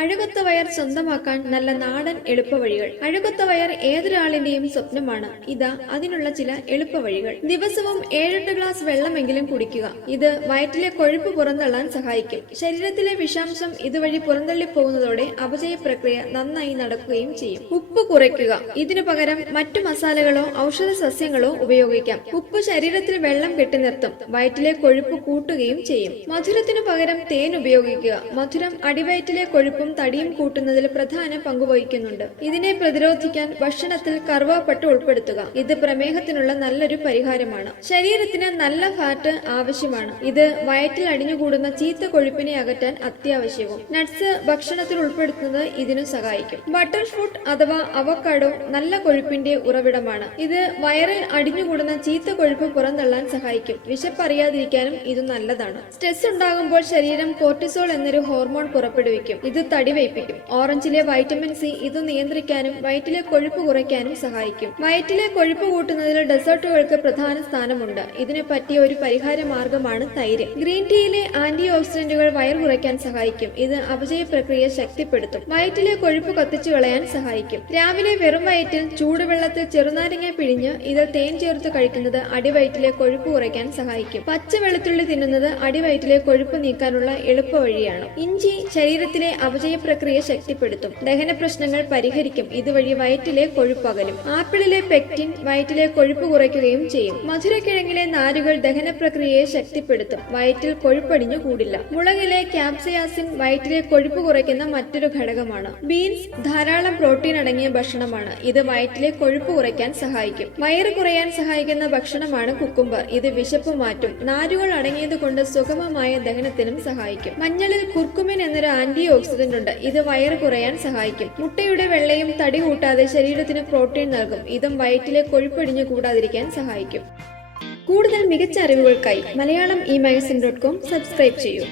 അഴകൊത്ത wire സ്വന്തമാക്കാൻ നല്ല നാടൻ എളുപ്പവഴികൾ. അഴകൊത്ത വയർ ഏതൊരാളിന്റെയും സ്വപ്നമാണ്. ഇതാ അതിനുള്ള ചില എളുപ്പവഴികൾ. ദിവസവും ഏഴെട്ട് ഗ്ലാസ് വെള്ളമെങ്കിലും കുടിക്കുക. ഇത് വയറ്റിലെ കൊഴുപ്പ് പുറന്തള്ളാൻ സഹായിക്കും. ശരീരത്തിലെ വിഷാംശം ഇതുവഴി പുറന്തള്ളി പോകുന്നതോടെ അപചയ പ്രക്രിയ നന്നായി നടക്കുകയും ചെയ്യും. ഉപ്പ് കുറയ്ക്കുക. ഇതിനു പകരം മറ്റു മസാലകളോ ഔഷധ സസ്യങ്ങളോ ഉപയോഗിക്കാം. ഉപ്പ് ശരീരത്തിൽ വെള്ളം കെട്ടി നിർത്തും. വയറ്റിലെ കൊഴുപ്പ് കൂട്ടുകയും ചെയ്യും. മധുരത്തിനു പകരം തേൻ ഉപയോഗിക്കുക. മധുരം അടിവയറ്റിലെ കൊഴുപ്പും തടിയും കൂട്ടുന്നതിൽ പ്രധാന പങ്കുവഹിക്കുന്നുണ്ട് ഇതിനെ പ്രതിരോധിക്കാൻ ഭക്ഷണത്തിൽ കറുവാപ്പട്ട ഉൾപ്പെടുത്തുക. ഇത് പ്രമേഹത്തിനുള്ള നല്ലൊരു പരിഹാരമാണ്. ശരീരത്തിന് നല്ല ഫാറ്റ് ആവശ്യമാണ്. ഇത് വയറ്റിൽ അടിഞ്ഞുകൂടുന്ന ചീത്ത കൊഴുപ്പിനെ അകറ്റാൻ അത്യാവശ്യവും. നട്ട്സ് ഭക്ഷണത്തിൽ ഉൾപ്പെടുത്തുന്നത് ഇതിനു സഹായിക്കും. ബട്ടർ ഫ്രൂട്ട് അഥവാ അവക്കാഡോ നല്ല കൊഴുപ്പിന്റെ ഉറവിടമാണ്. ഇത് വയറിൽ അടിഞ്ഞുകൂടുന്ന ചീത്ത കൊഴുപ്പ് പുറന്തള്ളാൻ സഹായിക്കും. വിശപ്പറിയാതിരിക്കാനും ഇത് നല്ലതാണ്. സ്ട്രെസ് ഉണ്ടാകുമ്പോൾ ശരീരം കോർട്ടിസോൾ എന്നൊരു ഹോർമോൺ പുറപ്പെടുവിക്കും. ഇത് തടി വയ്പ്പിക്കും ഓറഞ്ചിലെ വൈറ്റമിൻ സി ഇത് നിയന്ത്രിക്കാനും വയറ്റിലെ കൊഴുപ്പ് കുറയ്ക്കാനും സഹായിക്കും. വയറ്റിലെ കൊഴുപ്പ് കൂട്ടുന്നതിൽ ഡെസേർട്ടുകൾക്ക് പ്രധാന സ്ഥാനമുണ്ട്. ഇതിന് പറ്റിയ ഒരു പരിഹാര മാർഗമാണ് തൈര്. ഗ്രീൻ ടീയിലെ ആന്റി ഓക്സിഡന്റുകൾ വയർ കുറയ്ക്കാൻ സഹായിക്കും. ഇത് അപചയ പ്രക്രിയ ശക്തിപ്പെടുത്തും. വയറ്റിലെ കൊഴുപ്പ് കത്തിച്ചു കളയാൻ സഹായിക്കും. രാവിലെ വെറും വയറ്റിൽ ചൂടുവെള്ളത്തിൽ ചെറുനാരങ്ങ പിഴിഞ്ഞ് ഇത് തേൻ ചേർത്ത് കഴിക്കുന്നത് അടിവയറ്റിലെ കൊഴുപ്പ് കുറയ്ക്കാൻ സഹായിക്കും. പച്ച വെളുത്തുള്ളി തിന്നുന്നത് അടിവയറ്റിലെ കൊഴുപ്പ് നീക്കാനുള്ള എളുപ്പ വഴിയാണ് ഇഞ്ചി ശരീരത്തിലെ അപചയ പ്രക്രിയ ശക്തിപ്പെടുത്തും. ദഹന പ്രശ്നങ്ങൾ പരിഹരിക്കും. ഇതുവഴി വയറ്റിലെ കൊഴുപ്പകലും ആപ്പിളിലെ പെക്റ്റിൻ വയറ്റിലെ കൊഴുപ്പ് കുറയ്ക്കുകയും ചെയ്യും. മധുരക്കിഴങ്ങിലെ നാരുകൾ ദഹന പ്രക്രിയയെ ശക്തിപ്പെടുത്തും. വയറ്റിൽ കൊഴുപ്പടിഞ്ഞു കൂടില്ല. മുളകിലെ ക്യാപ്സയാസിൻ വയറ്റിലെ കൊഴുപ്പ് കുറയ്ക്കുന്ന മറ്റൊരു ഘടകമാണ്. ബീൻസ് ധാരാളം പ്രോട്ടീൻ അടങ്ങിയ ഭക്ഷണമാണ്. ഇത് വയറ്റിലെ കൊഴുപ്പ് കുറയ്ക്കാൻ സഹായിക്കും. വയറ് കുറയാൻ സഹായിക്കുന്ന ഭക്ഷണമാണ് കുക്കുംബർ. ഇത് വിശപ്പ് മാറ്റും. നാരുകൾ അടങ്ങിയത് കൊണ്ട് സുഗമമായ ദഹനത്തിനും സഹായിക്കും. മഞ്ഞളിൽ കുർക്കുമിൻ എന്നൊരു ആന്റി ഉണ്ട് ഇത് വയറ് കുറയാൻ സഹായിക്കും. മുട്ടയുടെ വെള്ളയും തടി കൂട്ടാതെ ശരീരത്തിന് പ്രോട്ടീൻ നൽകും. ഇതും വയറ്റിലെ കൊഴുപ്പടിഞ്ഞു കൂടാതിരിക്കാൻ സഹായിക്കും. കൂടുതൽ മികച്ച അറിവുകൾക്കായി Malayalam E magazine dot com subscribe ചെയ്യൂ.